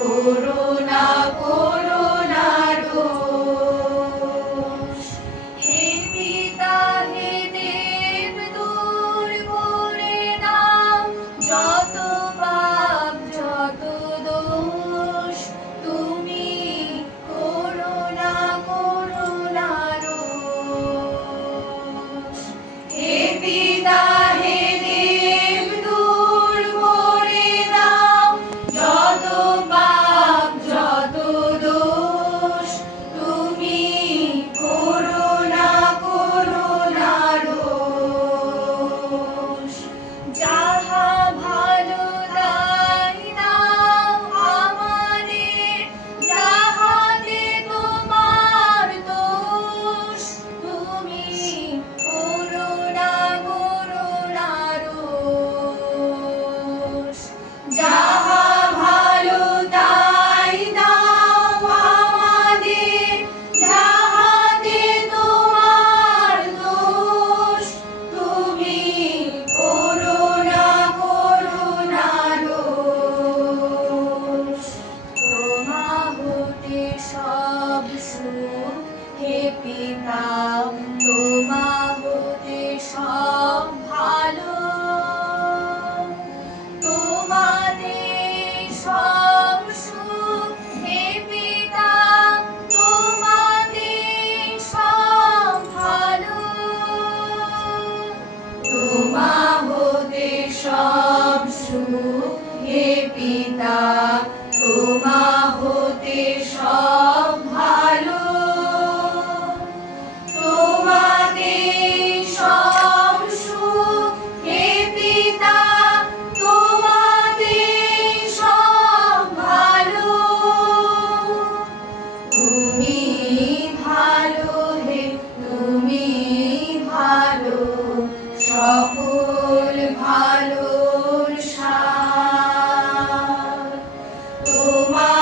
করুণা করুণা রোষ। হে পিতা হে দেব দূর করে দাও যত পাপ যত দোষ, তুমি করুণা করুণা রোষ। হে পিতা হে দেব দূর করে দাও যত পাপ যত দোষ, তুমি করুণা করুণা রোষ। যাহা ভালো তাই দাও আমাদের, যাহাতে তোমার দোষ, তুমি করুণা করুণা রোষ। যাহা ভালো তাই দাও আমাদের, যাহাতে তোমার দোষ, তুমি করুণা করুণা রোষ। তোমা হতে সব সুখ হে পিতা, তোমা হতে সব ভালো, তোমাতে সব সুখ হে পিতা, তোমাতে সব ভালো। তোমা হতে সব সুখ হে পিতা, তোমা হতে সব ভালো, তোমাতে সব সুখ হে পিতা, তোমাতে সব ভালো। তুমি ভালো হে তুমি ভালো, সকল ভালোর সার। তোমা